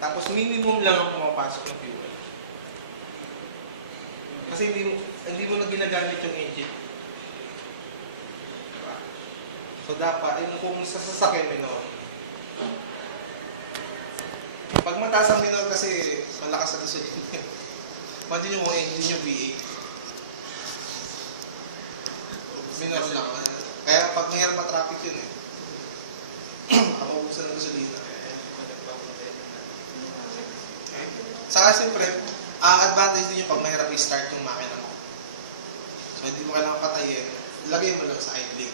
Tapos minimum lang ang pumapasok ng fuel. Kasi hindi mo na ginagamit yung engine. Diba? So dapat, yung kung sa sasakyan minor. Pag mataas ang minor kasi malakas na gasolina. Imagine yung engine yung V8. Minor lang. Kaya pag mayroon ma-traffic yun eh. Maubusan ng gasolina. Okay. Saka siyempre, ang advantage din yung pag mahirap i-start yung makina mo. So hindi mo kailangan patayin. Lagay mo lang sa idling.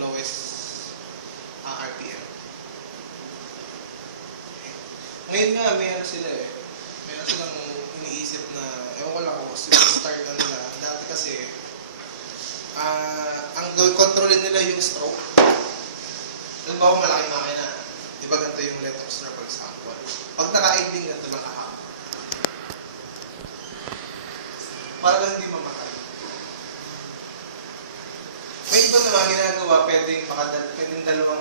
Lowest RPM. Okay. Ngayon nga, may ano sila eh. Meron silang iniisip na, ewan ko lang kung start na nila. Dati kasi, ang kontrolin nila yung stroke. Alam ba malaking makina? Diba ganito yung let of snare, for example. Pag naka-idling, ganito lang kahap. Para lang hindi mamatay. May iba naman ginagawa, pwedeng dalawang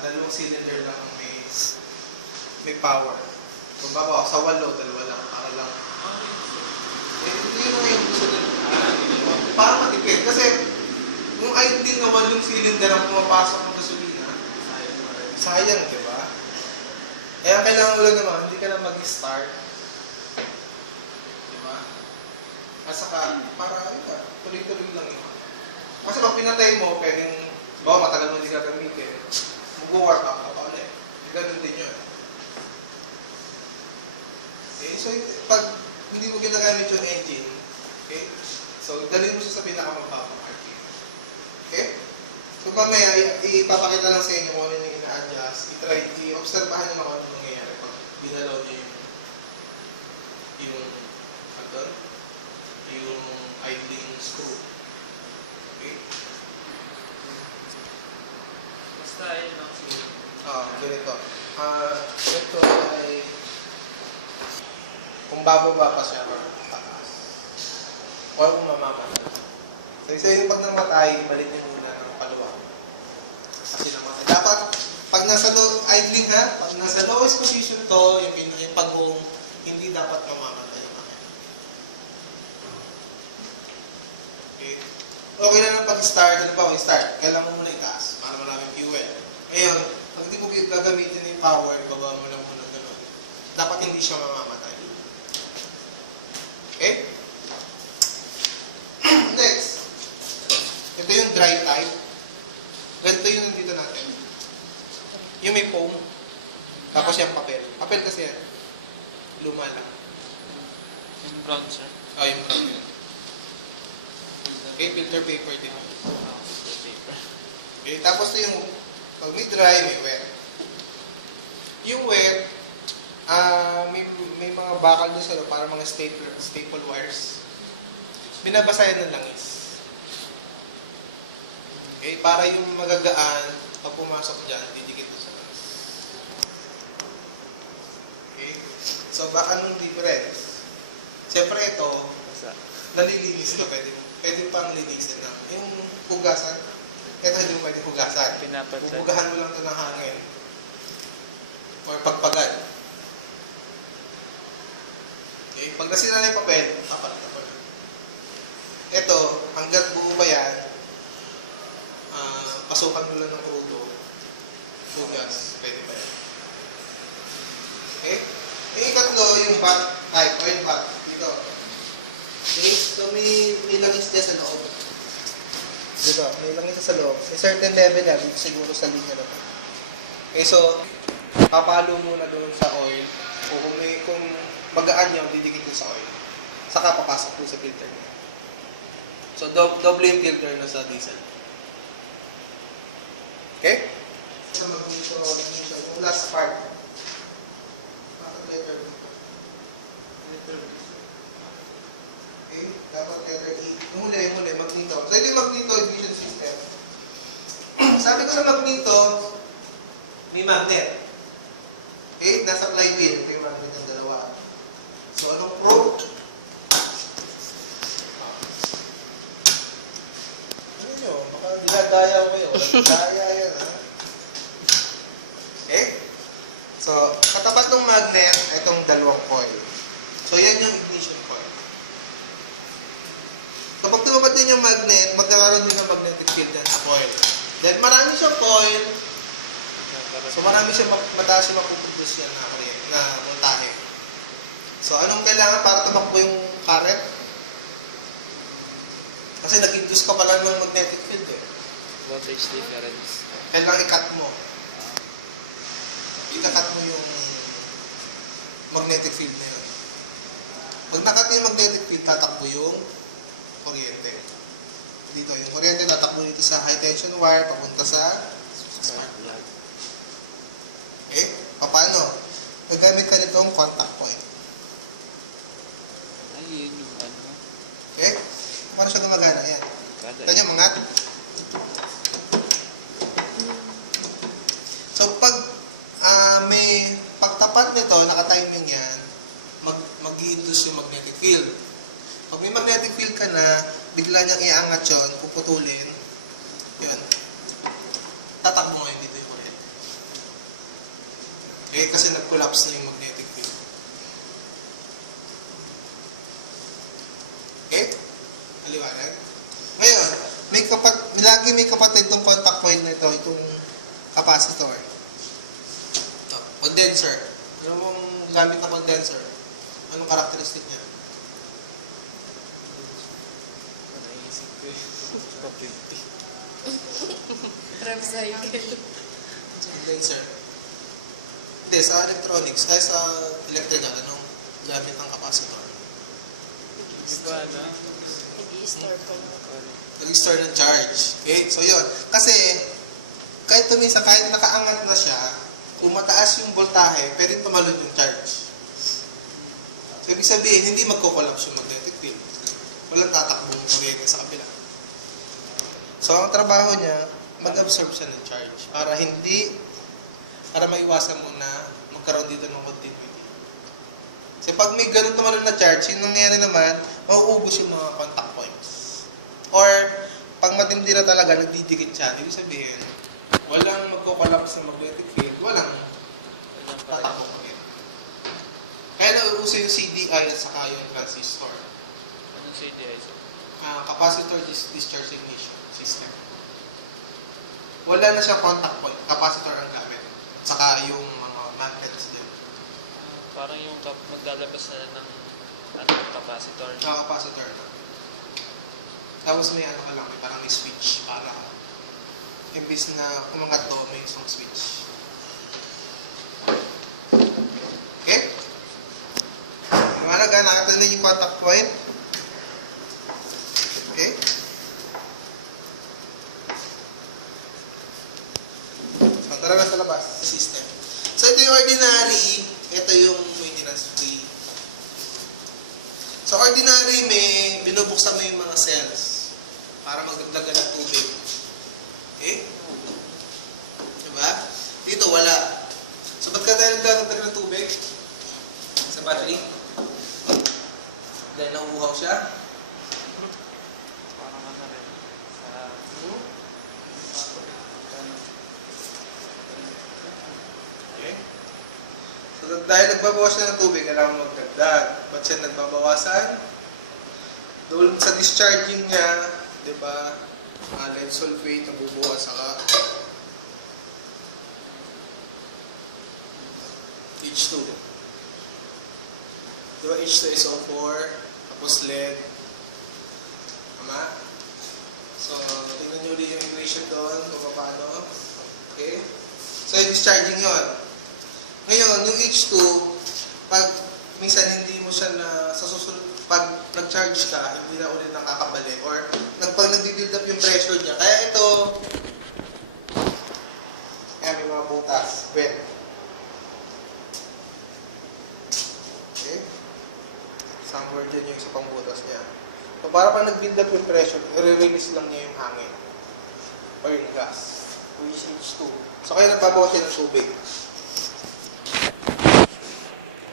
dalawang cylinder lang ang may power. Kung baka sa 8, 2 lang, para lang. Hindi mo yung gusto nila. Para matipid. Kasi, yung idling na 8 cylinder ang pumapasok ng gasolina, sayang, di ba? Kaya kailangan mo lang naman, hindi ka na mag-start. Di ba? At saka, para, tuloy-tuloy lang yun. Kasi pag pinatay mo, pwedeng, bawa matagal mo hindi gagamitin, mag-work up ka pa ulit. Ganun din yun. Okay, so pag hindi mo ginagamit yung engine, okay, so dalhin mo siya sa pinakamababang RPM. Okay? So mamaya, ipapakita lang sa inyo kung ano yung ina-adjust. I-obserbahan nyo kung ano nangyayari pag dinalaw nyo yung idling screw. Okay? Basta yun lang siguro. Ganito. Ito ay kung bababa pa siya or taas. O kung mamamatay. So isa yung pag namatay, balik niyo muna ng paluwa. Kasi namatay. Dapat, pag nasa idling ha, pag nasa lowest position to, yung pag-home, hindi dapat mamamatay yung makina. Okay. Okay na lang pag-start. Ano ba? Start. Kailangan mo muna itaas para maraming fuel. Ngayon, pag hindi mo gagamitin yung power, ibaba mo lang muna gano'n. Dapat hindi siya mamamatay. Okay? Next. Ito yung dry type. Ganito yung nandito natin. Yung may foam. Tapos yung papel. Papel kasi yan. Luma lang. Yung brown, sir. Yung brown yun. Okay, filter paper din. Filter paper. Okay, tapos ito yung pag may dry, may wet. Yung wet, may mga bakal doon sa para mga staple wires. Binabasayan ng langis. Okay, para yung magagaan, pag pumasok dyan, didikit doon sa langis. Okay, so baka nung difference. Siyempre ito, nalilinis ito, pwede pang linisin na. Yung hugasan, ito hindi mo pwede hugasan. Hugahan mo lang ito ng hangin. Or pagpagad. Okay, pag nasira na yung papel, papalit na pala. Ito, hanggat buo pa yan, pasukan mo lang ng krudo, hugas, pwede pa yan. Okay? Yung ikatlo, yung back type, o yung back, dito. Okay, so may langis dyan sa loob. Dito, may langis sa loob. May certain level na, dito siguro sa linya na ito. Okay, so, papalo muna doon sa oil, o kung magaan niya, didikit yun sa oil. Saka papasok po sa filter niya. So, doble yung filter na sa diesel. Okay? So, mag-dito, yung last part. Bakit letter B? Letter B. Okay? Dapat letter E. Yung huli, magneto. So, ito yung magneto ignition system. Sabi ko sa magneto, may magnet. Okay? Nasa flywheel. Ito yung magnet ng dalawa. So, anong probe? Ano nyo? Baka dinadaya ko kayo. Walang daya yan, ha? Okay? So, katapat tatlong magnet, itong dalawang coil. So, yan yung ignition coil. Kapag tumapad din yung magnet, magkakaroon din ng magnetic field yan sa coil. Then, marami siyang coil. So, marami siyang mataas yung mapuproduce yan na voltahe. So, anong kailangan para tumakbo yung current? Kasi nag-induce ka pala ng magnetic field eh. Voltage difference. Kailangan i-cut mo. I-cut mo yung magnetic field na yun. Pag nakat yung magnetic field, tatakbo yung kuryente. Dito, yung kuryente tatakbo dito sa high tension wire, papunta sa spark plug. Okay? Paano? Gagamit ka nitong contact point. Ay, yun yung ano. Okay? Paano siya gumagana? Ayan. Kada. Ito niya, mangat. So, pag may pagtapat nito, naka-timing yan, mag-i-induce yung magnetic field. Pag may magnetic field ka na, bigla niyang iangat yun, puputulin, yun. Tatakbo ngayon dito yung kuryente. Okay? Kasi nag-collapse na yung magnetic field. Okay? Maliwanag? Ngayon, lagi may kapatid itong contact point na ito, itong capacitor. Ito, condenser. Ano mong gamit na condenser? Anong karakteristik niya? Naisip ko yun. Completely. Rev cycle. Condenser. Hindi, sa electronics, ay sa electrical, anong gamit ng capacitor? Iba na. Nag-i-store ko. Nag-store ng charge. Okay? So, yun. Kasi, kahit tuminsan, kahit nakaangat na siya, kung mataas yung voltahe, pwedeng tumalon yung charge. So, ibig sabihin, hindi magko-collapse yung magnetic field. Walang tatakbong kuryente sa kabila. So, ang trabaho niya, mag-absorb siya ng charge para maiwasan mo na magkaroon dito ng continuity. Kasi pag may ganun naman na charge, yung nangyayari naman, mauubos yung mga contact points. Or, pag matindi na talaga, nagdidikit siya, ibig sabihin, walang magko-collapse ng magnetic field, walang tatakbong kuryente. Kaya nauuso yung CDI at saka yung transistor. Anong CDI? Capacitor discharge ignition system. Wala na siyang contact point. Capacitor ang gamit. Saka yung mga magnets din. Parang yung maglalabas na ng capacitor. Capacitor na. Tapos may ano ka lang, may parang may switch para imbis na umangat to, may isang switch. Okay? Managa, nakita na yung contact point. Okay? So, tara na sa labas. System. So, ito yung ordinary. Ito yung maintenance free. So, ordinary, may binubuksan mo yung mga cells para magdagdagan ng tubig. Okay? Diba? Dito, wala. So, ba't ka tayo nagdadagdag ng tubig? Sa battery? Dahil nauuhaw siya? Parang ano rin. Sa... Okay. So, dahil nagbabawas na ng tubig, kailangan magdagdag. Ba't siya nagbabawasan? Doon sa discharging niya, di ba, lead sulfate, nabubuwas, saka H2. Di ba, H2SO4, tapos lead. Tama? So, tingnan nyo ulit yung equation doon, kung paano. Okay? So, yung discharging yon. Ngayon, yung H2, pag minsan hindi mo siya na sa susunod, pag nag-charge ka, hindi na ulit nakakabalik. Or pag nag-build up yung pressure niya. Kaya ito, may mga butas. Wet. Okay? Somewhere dyan yung isa pang butas niya. So, para pag nag-build up yung pressure, i-release lang niya yung hangin. Or yung gas. Which is H2. So, kaya nagbabawas siya ng tubig.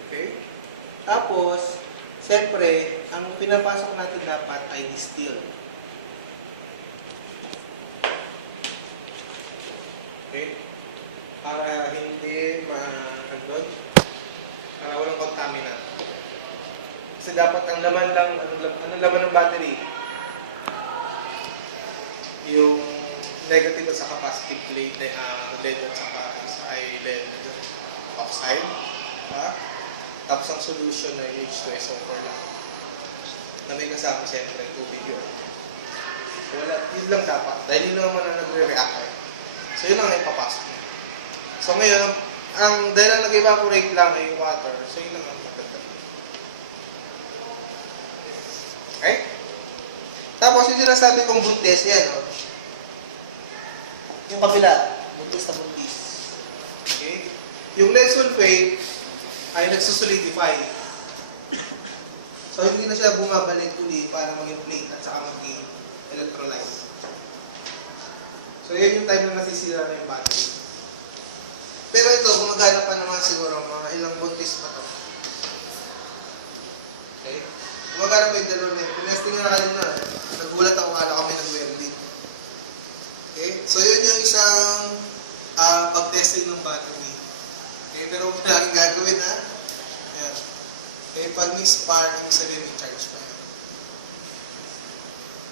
Okay? Tapos, siyempre, ang pinapasok natin dapat ay distill. Okay? Para hindi Kasi dapat ang laman lang, anong laman ng battery? Yung negative at saka positive plate na lead at saka ay lead oxide. Ha? Tapos ang solution na H2SO4 lang. Na may kasama siyempre tubig yun. Wala, yun lang dapat. Dahil yun naman na nagre-react eh. So yun ang ipapasok. So ngayon, dahil ang nag-evaporate lang ay water, so yun lang ang maganda. Okay? Tapos yung sinasabi kong buntis, yan o. Yung kapila, buntis na buntis. Okay? Yung lead sulfate ay nagsusolidify. So hindi na siya bumabalik uli para maging plate at saka maging electrolyte. So yan yung time na nasisira na yung battery. Pero ito, gumagana pa naman siguro mga ilang buntis pa to. Okay? Gumagana pa yung dalawa na yun. Pinesting na kanina, nagulat ako, kala kami nag-welding. Okay? So yun yung isang pag-testing ng battery. Okay? Pero huwag na aking gagawin ha. Ayan. Okay? Pag may spark, yung sabihin may charge pa yun.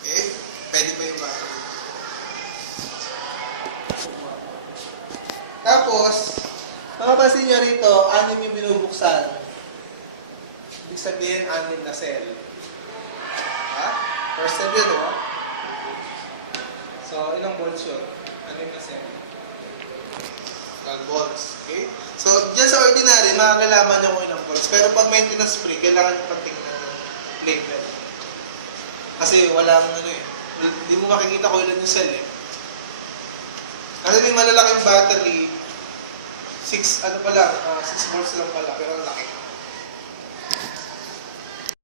Okay? Pwede pa yung battery. Tapos, makapansin nyo rito, 6 yung binubuksan. Ibig sabihin, 6 na cell. Ha? First cell yun, diba? So, ilang volts yun? 6 na cell. 12 volts. Okay? So, dyan sa ordinary, makakailaman nyo kung ilang volts. Pero pag maintenance free, kailangan nyo patingnan ng label. Kasi walang ano eh. Hindi mo makikita kung ilan yung cell eh. Kasi may malalaking battery, 6 volts lang pala, pero ang laki.